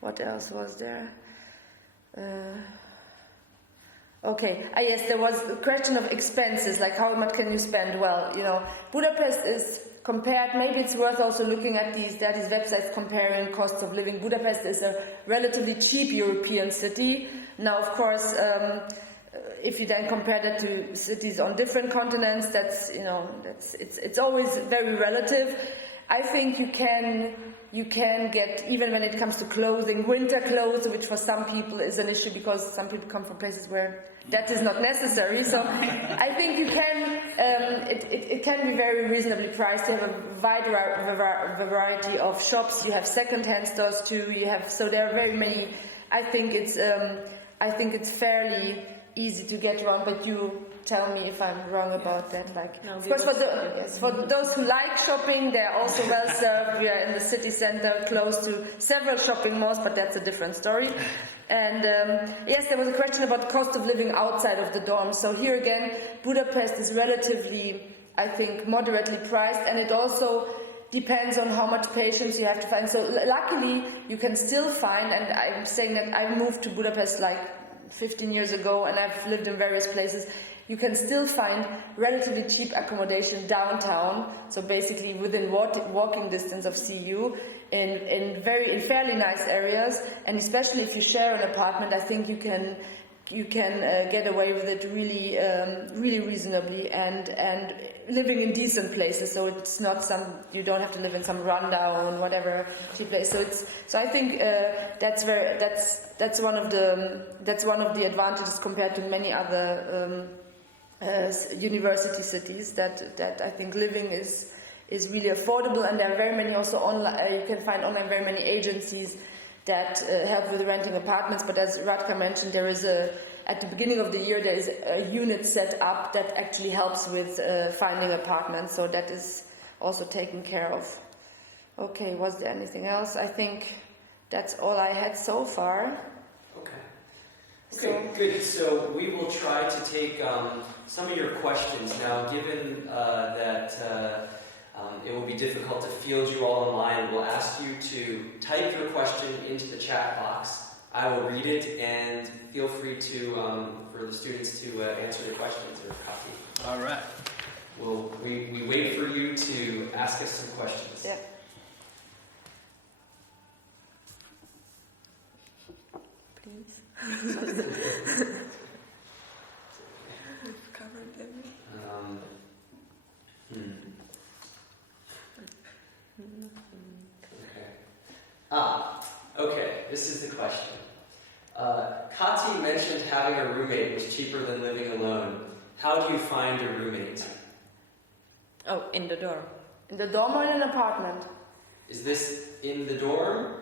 What else was there? Okay. Yes, there was a question of expenses, like how much can you spend? Well, Budapest is compared, maybe it's worth also looking at these websites comparing costs of living. Budapest is a relatively cheap European city. Now, of course, if you then compare that to cities on different continents, it's always very relative. I think you can get, even when it comes to clothing, winter clothes, which for some people is an issue because some people come from places where that is not necessary. So I think you can, it can be very reasonably priced. You have a wide variety of shops. You have second-hand stores too. So there are very many. I think it's fairly easy to get around, but you tell me if I'm wrong about that. Of course, for those who like shopping, they're also well served. We are in the city center, close to several shopping malls, but that's a different story. And yes, there was a question about cost of living outside of the dorm. So here again, Budapest is relatively, I think, moderately priced, and it also depends on how much patience you have to find. So luckily, you can still find, and I'm saying that I moved to Budapest like 15 years ago, and I've lived in various places. You can still find relatively cheap accommodation downtown, so basically within walking distance of CU, in fairly nice areas, and especially if you share an apartment, I think you can get away with it really reasonably, and living in decent places. So it's not you don't have to live in some rundown whatever cheap place. So I think that's one of the advantages compared to many other university cities, that I think living is really affordable, and there are very many also online. You can find online very many agencies that help with renting apartments. But as Radka mentioned, there is at the beginning of the year there is a unit set up that actually helps with finding apartments. So that is also taken care of. Okay, was there anything else? I think that's all I had so far. Okay. Okay, good. So we will try to take some of your questions now. Given that it will be difficult to field you all online, we'll ask you to type your question into the chat box. I will read it, and feel free to for the students to answer the questions or copy. All right. We wait for you to ask us some questions. Yeah. Please. We've covered everything. Okay, this is the question. Kati mentioned having a roommate was cheaper than living alone. How do you find a roommate? Oh, in the dorm. In the dorm or in an apartment? Is this in the dorm?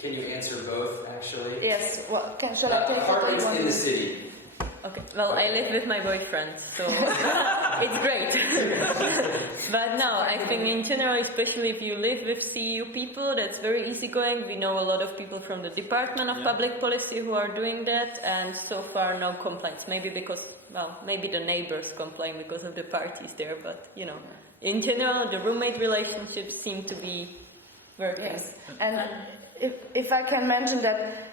Can you answer both, actually? Yes. Well, shall I take apartments the in the city. Okay, well, I live with my boyfriend, so it's great. But no, I think in general, especially if you live with CEU people, that's very easygoing. We know a lot of people from the Department of Public Policy who are doing that, and so far no complaints. Maybe because, well, maybe the neighbors complain because of the parties there, but, you know, in general, the roommate relationships seem to be working. Yes. And if I can mention that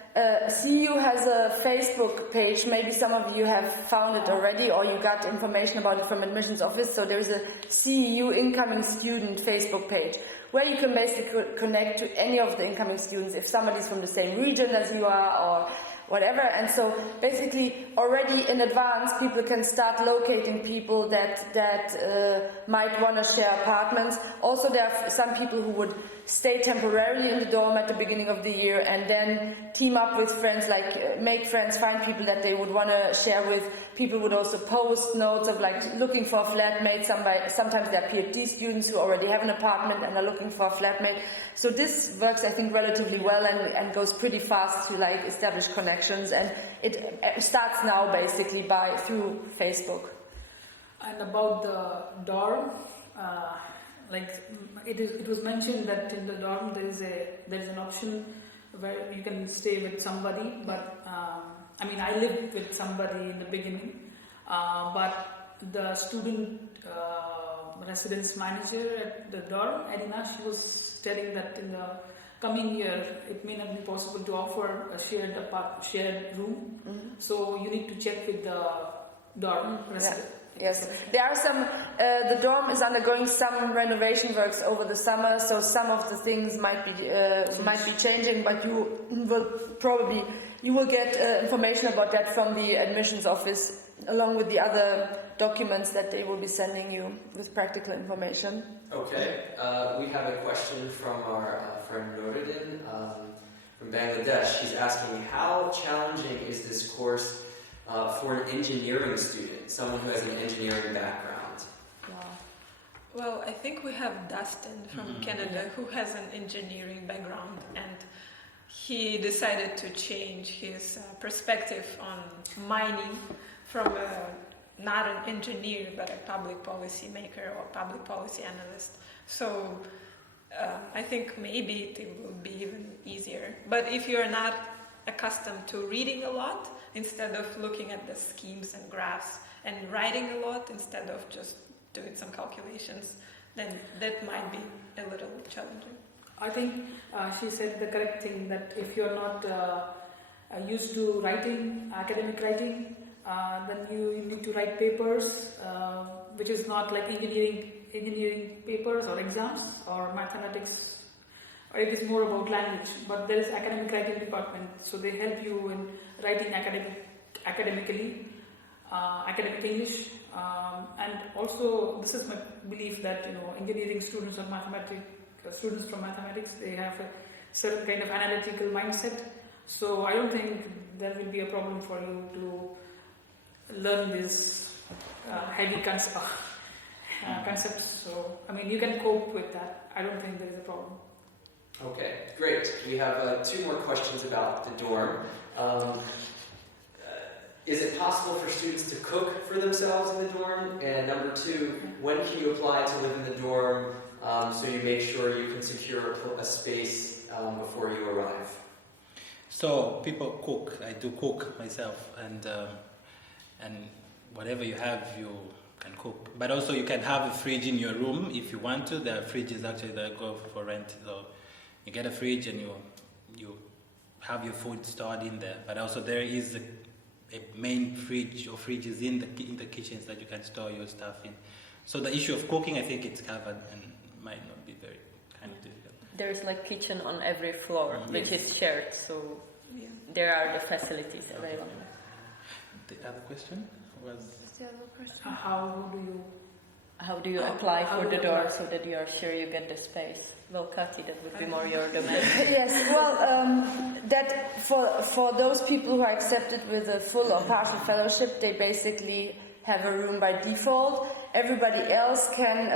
CEU has a Facebook page. Maybe some of you have found it already, or you got information about it from admissions office. So there's a CEU incoming student Facebook page where you can basically connect to any of the incoming students if somebody's from the same region as you are or whatever. And so basically already in advance people can start locating people that might want to share apartments. Also there are some people who would stay temporarily in the dorm at the beginning of the year and then team up with friends, like make friends, find people that they would want to share with. People would also post notes of like looking for a flatmate. Sometimes there are PhD students who already have an apartment and are looking for a flatmate. So this works, I think, relatively well and goes pretty fast to like establish connections. And it starts now basically through Facebook. And about the dorm, it was mentioned that in the dorm there is an option where you can stay with somebody, but I lived with somebody in the beginning, but the student residence manager at the dorm, Edina, she was telling that in the coming year it may not be possible to offer a shared room, so you need to check with the dorm resident. Yes, there are some. The dorm is undergoing some renovation works over the summer, so some of the things might be changing. But you will get information about that from the admissions office, along with the other documents that they will be sending you with practical information. Okay, we have a question from our friend Noridin from Bangladesh. She's asking, how challenging is this course for an engineering student, someone who has an engineering background? Well, I think we have Dustin from Canada who has an engineering background, and he decided to change his perspective on mining from not an engineer but a public policy maker or public policy analyst. So I think maybe it will be even easier. But if you're not accustomed to reading a lot, instead of looking at the schemes and graphs and writing a lot instead of just doing some calculations, then that might be a little challenging. I think she said the correct thing, that if you're not used to writing, academic writing, then you need to write papers, which is not like engineering papers or exams or mathematics. It is more about language, but there is academic writing department, so they help you in writing academic English, and also this is my belief that engineering students or students from mathematics, they have a certain kind of analytical mindset. So I don't think there will be a problem for you to learn this heavy concepts. So you can cope with that. I don't think there is a problem. Okay, great. We have 2 more questions about the dorm. Is it possible for students to cook for themselves in the dorm? And number 2, when can you apply to live in the dorm so you make sure you can secure a space before you arrive? So people cook. I do cook myself, and whatever you have, you can cook. But also you can have a fridge in your room if you want to. There are fridges actually that go for rent. So you get a fridge and you have your food stored in there. But also there is a main fridge or fridges in the kitchens that you can store your stuff in. So the issue of cooking, I think it's covered and might not be very kind of difficult. There's like kitchen on every floor, which is shared, so there are the facilities available. The other question was... The other question. How do you apply for the door so that you are sure you get the space? Well, Kati, that would be more your domain. Yes, well, that for those people who are accepted with a full or partial fellowship, they basically have a room by default. Everybody else can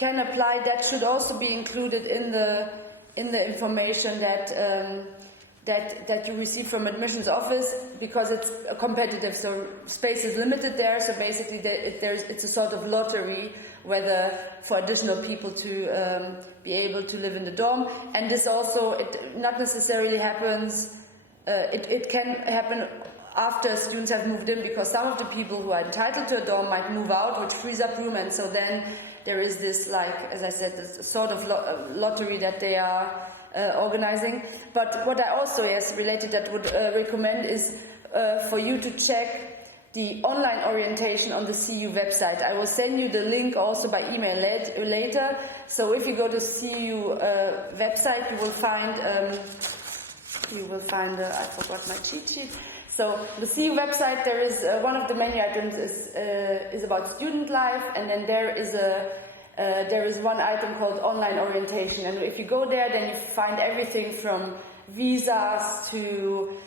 apply. That should also be included in the information that you receive from admissions office, because it's competitive, so space is limited there. So basically, it's a sort of lottery whether for additional people to be able to live in the dorm. And this also, it not necessarily happens. It can happen after students have moved in, because some of the people who are entitled to a dorm might move out, which frees up room, and so then there is this, like, as I said, this sort of lottery that they are organizing. But what I also, related that would recommend is for you to check the online orientation on the CU website. I will send you the link also by email later. So if you go to CU website, you will find I forgot my cheat sheet. So the CU website, there is one of the menu items is about student life, and then there is one item called online orientation. And if you go there, then you find everything from visas to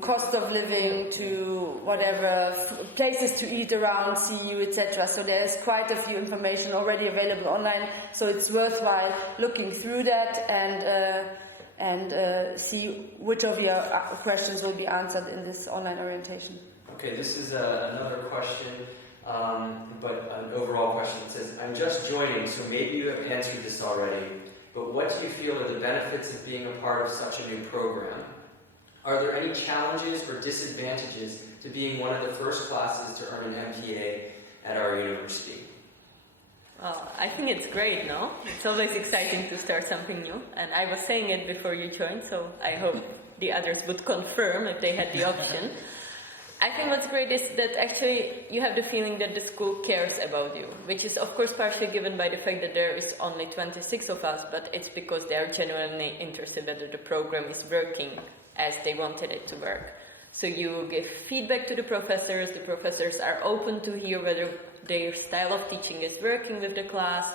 cost of living to whatever places to eat around CU, etc. So there's quite a few information already available online. So it's worthwhile looking through that and see which of your questions will be answered in this online orientation. Okay, this is another question, but an overall question. It says, I'm just joining, so maybe you have answered this already, but what do you feel are the benefits of being a part of such a new program? Are there any challenges or disadvantages to being one of the first classes to earn an MPA at our university? Well, I think it's great, no? It's always exciting to start something new. And I was saying it before you joined, so I hope the others would confirm if they had the option. I think what's great is that actually you have the feeling that the school cares about you, which is of course partially given by the fact that there is only 26 of us, but it's because they are genuinely interested whether the program is working as they wanted it to work. So you give feedback to the professors are open to hear whether their style of teaching is working with the class.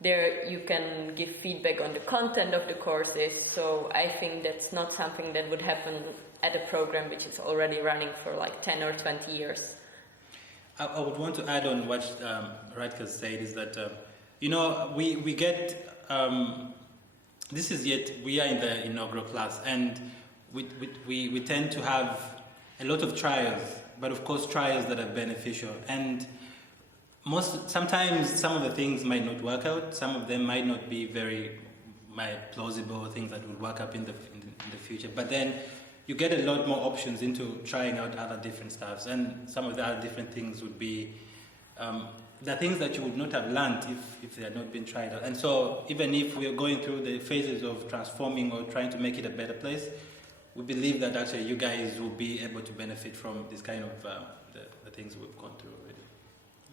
There you can give feedback on the content of the courses, so I think that's not something that would happen at a program which is already running for like 10 or 20 years. I would want to add on what Radka said, is that, we get, we are in the inaugural class, and we tend to have a lot of trials, but of course trials that are beneficial. And sometimes some of the things might not work out, some of them might not be very plausible things that will work up in the future. But then you get a lot more options into trying out other different stuffs, and some of the other different things would be the things that you would not have learned if they had not been tried out. And so even if we are going through the phases of transforming or trying to make it a better place, we believe that actually you guys will be able to benefit from this kind of the things we've gone through already.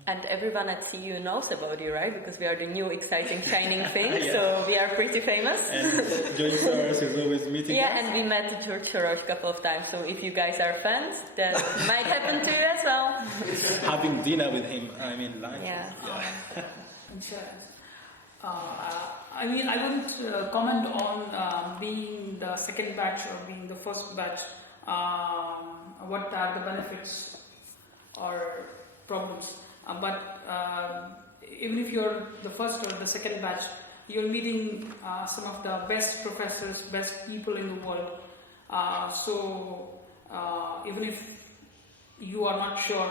And everyone at CU knows about you, right? Because we are the new, exciting, shining thing, so we are pretty famous. And George Soros is always meeting us. And we met George Soros a couple of times, so if you guys are fans, that might happen to you as well. Having dinner with him, lunch. Yeah. Insurance. I wouldn't comment on being the second batch or being the first batch. What are the benefits or problems? But even if you're the first or the second batch, you're meeting some of the best professors, best people in the world. So even if you are not sure,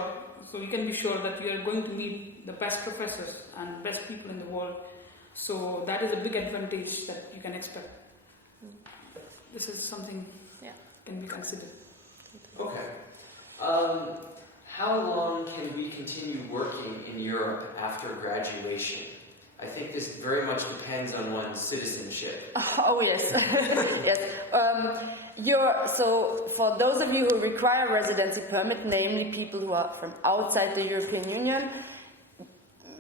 so you can be sure that you are going to meet the best professors and best people in the world. So that is a big advantage that you can expect. this is something can be considered. Okay. How long can we continue working in Europe after graduation? I think this very much depends on one's citizenship. Oh yes, yes. So for those of you who require a residency permit, namely people who are from outside the European Union,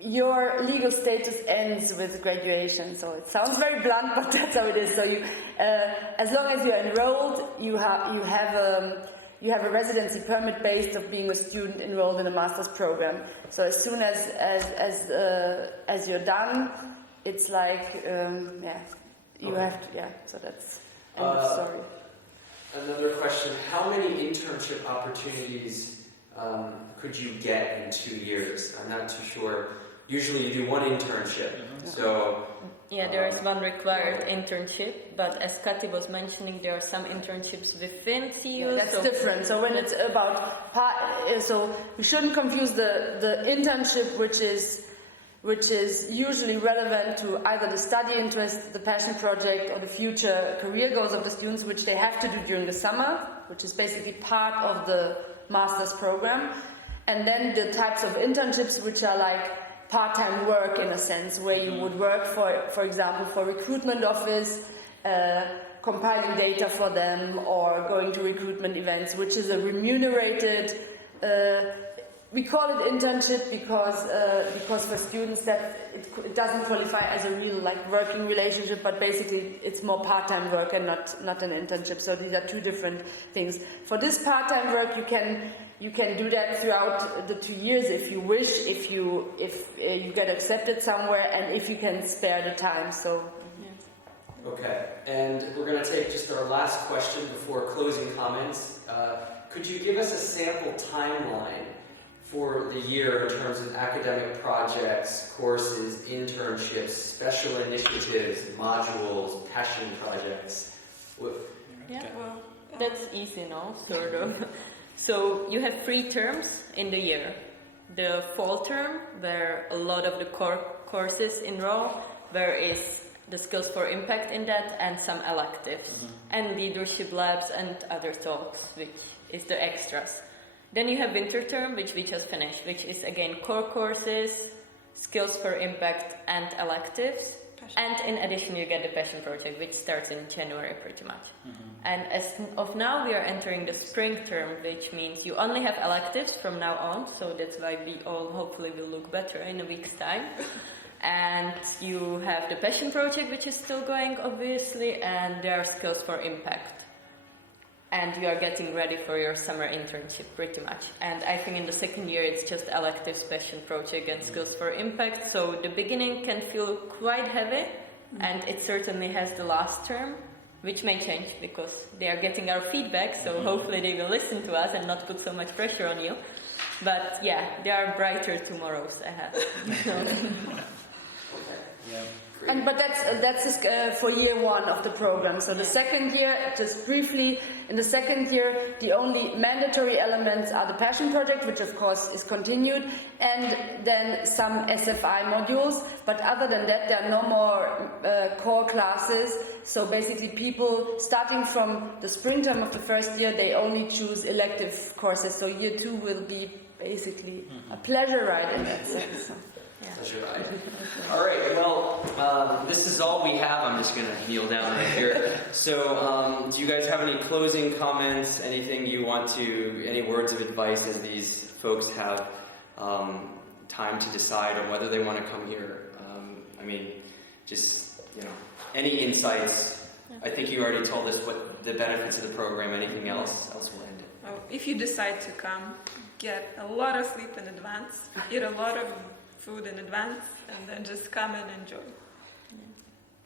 your legal status ends with graduation. So it sounds very blunt, but that's how it is. So you, as long as you're enrolled, you have a residency permit based of being a student enrolled in a master's program. So as soon as you're done, it's like you have to So that's end of story. Another question: how many internship opportunities could you get in 2 years? I'm not too sure. Usually you do one internship, so... Yeah, there is one required internship, but as Kati was mentioning, there are some internships within CU. That's different. So when it's about... So we shouldn't confuse the internship, which is usually relevant to either the study interest, the passion project, or the future career goals of the students, which they have to do during the summer, which is basically part of the master's program. And then the types of internships, which are like part-time work in a sense, where you would work for example, for recruitment office, compiling data for them, or going to recruitment events, which is a remunerated, we call it internship because for students that it doesn't qualify as a real working relationship, but basically it's more part-time work and not an internship. So these are two different things. For this part-time work, you can do that throughout the 2 years if you wish, if you get accepted somewhere, and if you can spare the time. So. Okay, and we're going to take just our last question before closing comments. Could you give us a sample timeline for the year in terms of academic projects, courses, internships, special initiatives, modules, passion projects? Yeah, well, that's easy now, sort of. So you have 3 terms in the year. The fall term, where a lot of the core courses enroll, there is the skills for impact in that, and some electives, and leadership labs and other talks, which is the extras. Then you have winter term, which we just finished, which is again core courses, skills for impact, and electives. And in addition, you get the passion project, which starts in January pretty much. And as of now, we are entering the spring term, which means you only have electives from now on. So that's why we all hopefully will look better in a week's time. And you have the passion project, which is still going, obviously, and there are skills for impact. And you are getting ready for your summer internship, pretty much. And I think in the second year, it's just electives, passion project, and skills for impact. So the beginning can feel quite heavy, and it certainly has the last term, which may change because they are getting our feedback. So hopefully they will listen to us and not put so much pressure on you. But yeah, there are brighter tomorrows ahead. But that's for year 1 of the program. So the second year, just briefly, in the second year, the only mandatory elements are the passion project, which of course is continued, and then some SFI modules. But other than that, there are no more core classes. So basically, people starting from the spring term of the first year, they only choose elective courses. So year 2 will be basically a pleasure ride in that sense. Pleasure ride. All right, well, this is all we have. I'm just going to kneel down right here. So, do you guys have any closing comments? Anything you want to, any words of advice as these folks have time to decide on whether they want to come here? I mean, just, any insights? I think you already told us what the benefits of the program. Anything else we'll end it. Well, if you decide to come, get a lot of sleep in advance, eat a lot of food in advance, and then just come and enjoy.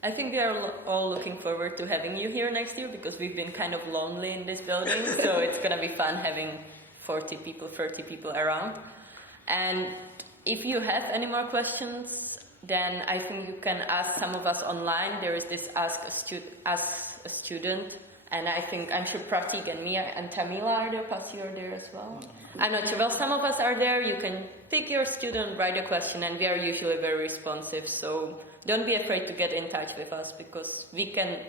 I think we are all looking forward to having you here next year because we've been kind of lonely in this building, so it's going to be fun having 40 people, 30 people around. And if you have any more questions, then I think you can ask some of us online. There is this Ask a Student, and I'm sure Pratik and Mia and Tamila are there, Pasi are there as well. I'm not sure. Well, some of us are there. You can pick your student, write a question, and we are usually very responsive. So don't be afraid to get in touch with us because we can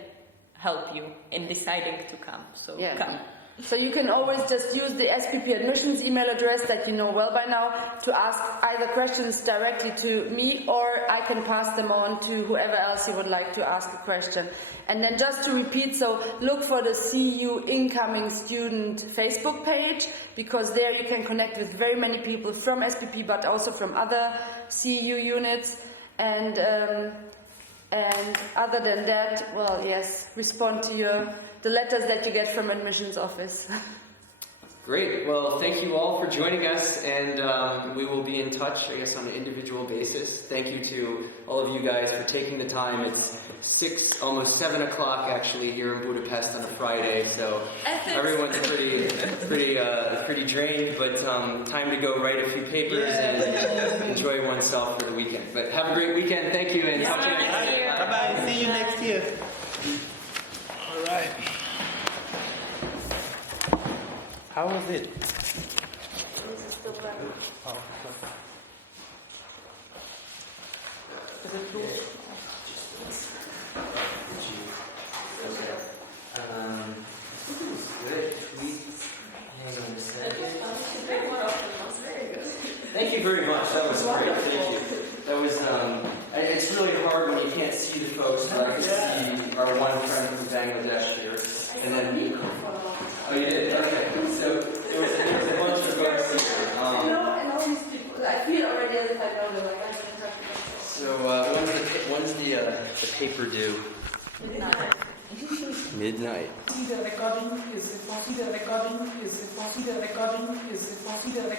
help you in deciding to come. So Yeah. come. So you can always just use the SPP admissions email address that you know well by now to ask either questions directly to me, or I can pass them on to whoever else you would like to ask a question. And then just to repeat, so look for the CU Incoming Student Facebook page, because there you can connect with very many people from SPP but also from other CU units. And other than that, well, yes, respond to the letters that you get from admissions office. Great. Well, thank you all for joining us, and we will be in touch, I guess, on an individual basis. Thank you to all of you guys for taking the time. It's almost 7 o'clock actually here in Budapest on a Friday, so everyone's pretty drained, but time to go write a few papers and enjoy oneself for the weekend. But have a great weekend. Thank you, and talk to you next year. Bye-bye. See you next year. All right. How was it? Thank you very much. That was great. Thank you. That was. It's really hard when you can't see the folks, but I can see our one friend from Bangladesh here, and then. Oh, you did. Okay. So there was a bunch of folks here. And all these people, I feel already as if I know them. So when's the paper due? Midnight. See the recording, is the recording, is the recording, is the recording.